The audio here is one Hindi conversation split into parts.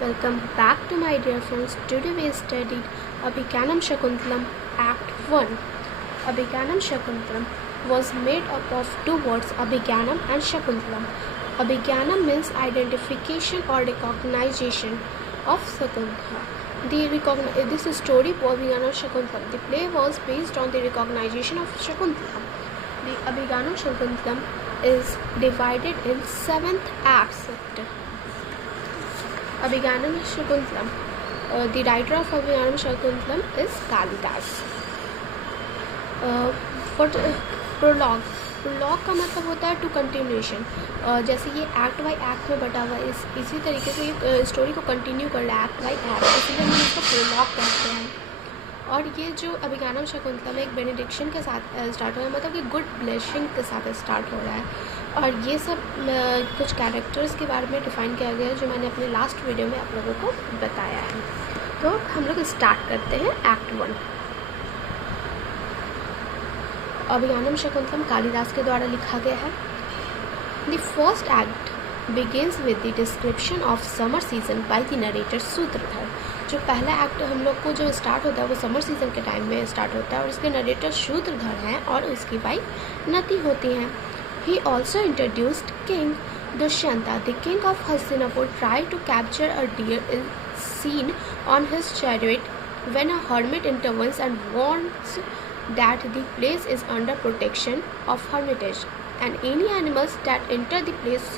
Welcome back to my dear friends. Today we studied Abhiganam Shakuntalam Act 1. Abhiganam Shakuntalam was made up of two words, Abhiganam and Shakuntalam. Abhiganam means identification or recognition of Shakuntala. This story was Abhiganam Shakuntalam. The play was based on the recognition of Shakuntala. The Abhiganam Shakuntalam is divided in 7 acts. Abhiganam Shakuntalam. The writer of Abhiganam Shakuntalam is Kalidas. Prologue का मतलब होता है टू कंटिन्यूएशन. जैसे ये एक्ट बाई एक्ट में बटा हुआ है, इसी तरीके से ये स्टोरी को कंटिन्यू कर रहा है एक्ट बाई एक्ट, इसलिए हम इसको प्रोलॉग कहते हैं. और ये जो अभिगानम शकुंतलम एक बेनेडिक्शन के साथ स्टार्ट हो रहा है, मतलब कि गुड ब्लेसिंग के साथ स्टार्ट हो रहा है. और ये सब कुछ कैरेक्टर्स के बारे में डिफ़ाइन किया गया है जो मैंने अपने लास्ट वीडियो में आप लोगों को बताया है. तो हम लोग स्टार्ट करते हैं एक्ट 1. अभिगानम शकुंतलम कालिदास के द्वारा लिखा गया है. The first act begins with the description of summer season by the narrator सूत्रधर. जो पहला एक्ट हम लोग को जो स्टार्ट होता है वो समर सीजन के टाइम में स्टार्ट होता है और इसके नरेटर सूत्रधर हैं और उसकी वाइफ नती होती हैं. He also introduced King Dushyanta. The king of Hastinapur tried to capture a deer seen on his chariot when a hermit intervenes and warns that the place is under protection of hermitage and any animals that enter the place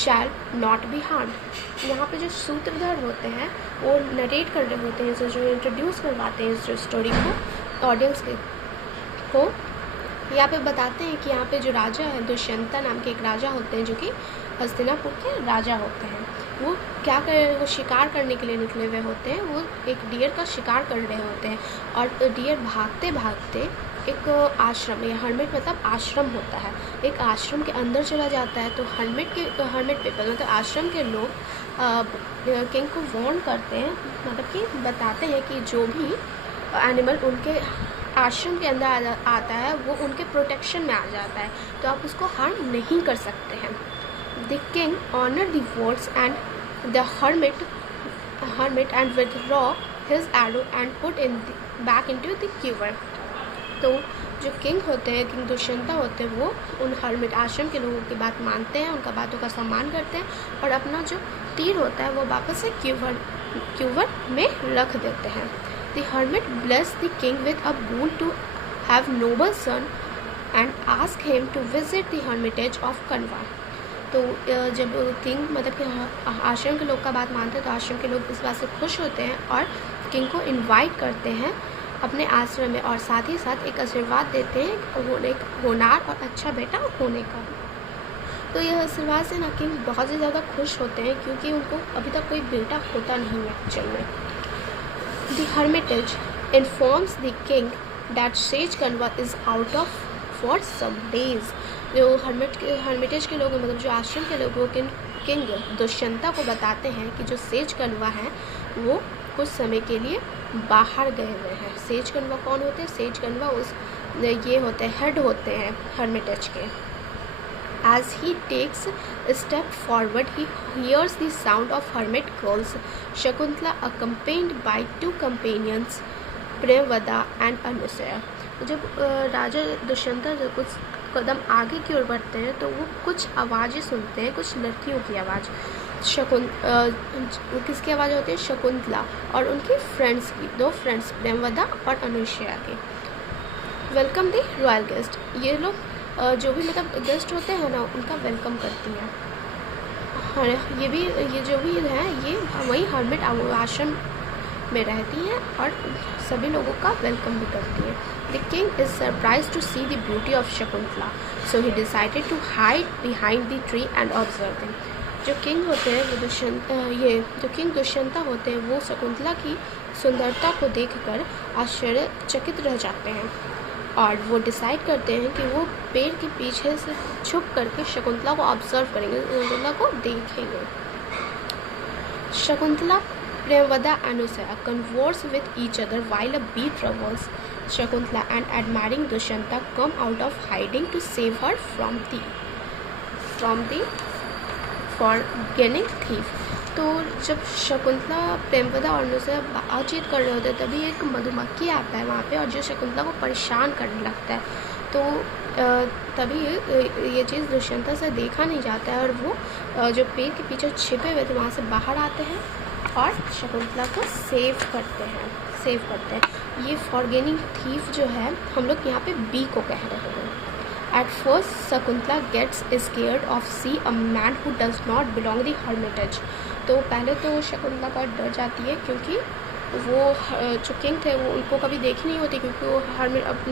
shall not be harmed. यहाँ पे जो सूत्रधर होते हैं वो नरेट कर रहे होते हैं, जो इंट्रोड्यूस करवाते हैं इस स्टोरी को ऑडियंस को. यहाँ पे बताते हैं कि यहाँ पे जो राजा है दुष्यंता नाम के एक राजा होते हैं जो कि हस्तिनापुर के राजा होते हैं. वो क्या कर रहे हैं, वो शिकार करने के लिए निकले हुए होते हैं. वो एक डियर का शिकार कर रहे होते हैं और डियर भागते भागते एक आश्रम, या हर्मिट मतलब आश्रम होता है, एक आश्रम के अंदर चला जाता है. तो हर्मिट पीपल मतलब आश्रम के लोग किंग को वार्न करते हैं, मतलब कि बताते हैं कि जो भी एनिमल उनके आश्रम के अंदर आता है वो उनके प्रोटेक्शन में आ जाता है, तो आप उसको हार्म नहीं कर सकते हैं. The king honour the words and the hermit and withdraw his arrow and put in back into the quiver. तो जो किंग होते हैं, किंग दुष्यंता होते हैं, वो उन हर्मिट आश्रम के लोगों की बात मानते हैं, उनका बातों का सम्मान करते हैं और अपना जो तीर होता है वो वापस से क्यूवर में रख देते हैं. The hermit blessed the king with a boon to have noble son and asked him to visit the hermitage of Kanwa. तो जब किंग मतलब कि आश्रम के लोग का बात मानते हैं तो आश्रम के लोग इस बात से खुश होते हैं और किंग को इनवाइट करते हैं अपने आश्रम में और साथ ही साथ एक आशीर्वाद देते हैं वो एक होनार और अच्छा बेटा होने का. तो यह आशीर्वाद से ना किंग बहुत ही ज़्यादा खुश होते हैं क्योंकि उनको अभी तक कोई बेटा होता नहीं है एक्चुअल में. The hermitage informs the king that Sage Kanwa is out of for some days. जो हर्मिटेज के लोग मतलब जो आश्रम के लोग वो किंग दुष्यंता को बताते हैं कि जो सेज कनवा है वो कुछ समय के लिए बाहर गए हुए हैं. सेज कनवा कौन होते हैं? सेज कनवा ये होते हैं, हेड होते हैं हर्मिटेज के. As he takes a step forward, he hears the sound of hermit girls, Shakuntala accompanied by 2 companions, Premvada and Anusaya. जब राजा दुष्यंता जब कुछ कदम आगे की ओर बढ़ते हैं तो वो कुछ आवाज़ें सुनते हैं, कुछ लड़कियों की आवाज़. किसकी आवाज़ होती है? शकुंतला और उनकी फ्रेंड्स की, 2 फ्रेंड्स प्रेमवदा और अनुसया की. Welcome the royal guest. ये लोग जो भी मतलब गेस्ट होते हैं ना उनका वेलकम करती हैं. हाँ, ये जो भी हैं ये वही हर्मिट आश्रम में रहती हैं और सभी लोगों का वेलकम भी करती हैं. The king is surprise to see the beauty of Shakuntala, so he decided to hide behind the tree and observe them. जो किंग होते हैं वो जो किंग दुष्यंता होते हैं वो शकुंतला की सुंदरता को देखकर आश्चर्यचकित रह जाते हैं और वो डिसाइड करते हैं कि वो पेड़ के पीछे से छुप करके शकुंतला को ऑब्जर्व करेंगे, शकुंतला को देखेंगे. Shakuntala, Premvada and Anusaya converse with each other while a bee travels Shakuntala and admiring Dushyanta come out of hiding to save her from the forgetting thief. तो जब शकुंतला प्रेमवदा और अनुसुईया बातचीत कर रहे होते तभी एक मधुमक्खी आता है वहाँ पे और जो शकुंतला को परेशान करने लगता है। तो तभी ये चीज़ दुष्यंता से देखा नहीं जाता है और वो जो पेड़ के पीछे छिपे हुए थे वहाँ से बाहर आते हैं और शकुंतला को सेव करते हैं। ये फॉरगेनिंग थीफ जो है हम लोग यहाँ पे बी को कह रहे हैं। At first, Shakuntala gets scared of see a man who does not belong the hermitage. तो पहले तो शकुंतला का डर जाती है क्योंकि वो जो किंग थे वो उनको कभी देखी नहीं होती क्योंकि वो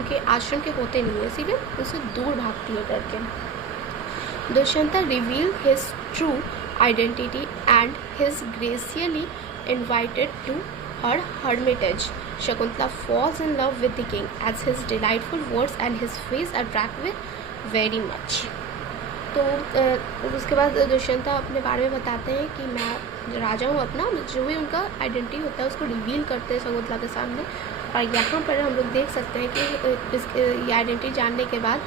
उनके आश्रम के होते नहीं है, इसीलिए उनसे दूर भागती है डर के। Dushyanta reveal his true identity and is graciously invited to her hermitage. Shakuntala falls in love with the king as his delightful words and his face attract her very much. तो उसके बाद दुष्यंता अपने बारे में बताते हैं कि मैं राजा हूँ अपना, जो भी उनका आइडेंटिटी होता है उसको रिवील करते हैं शकुंतला के सामने। और यहाँ पर हम लोग देख सकते हैं कि ये आइडेंटिटी जानने के बाद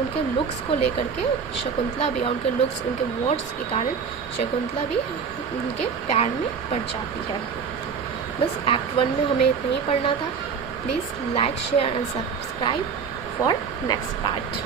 उनके लुक्स को लेकर के शकुंतला भी, उनके लुक्स, उनके वर्ड्स के कारण शकुंतला भी उनके प्यार में पड़ जाती है। बस एक्ट 1 में हमें इतना ही पढ़ना था। Please like, share and subscribe for next part.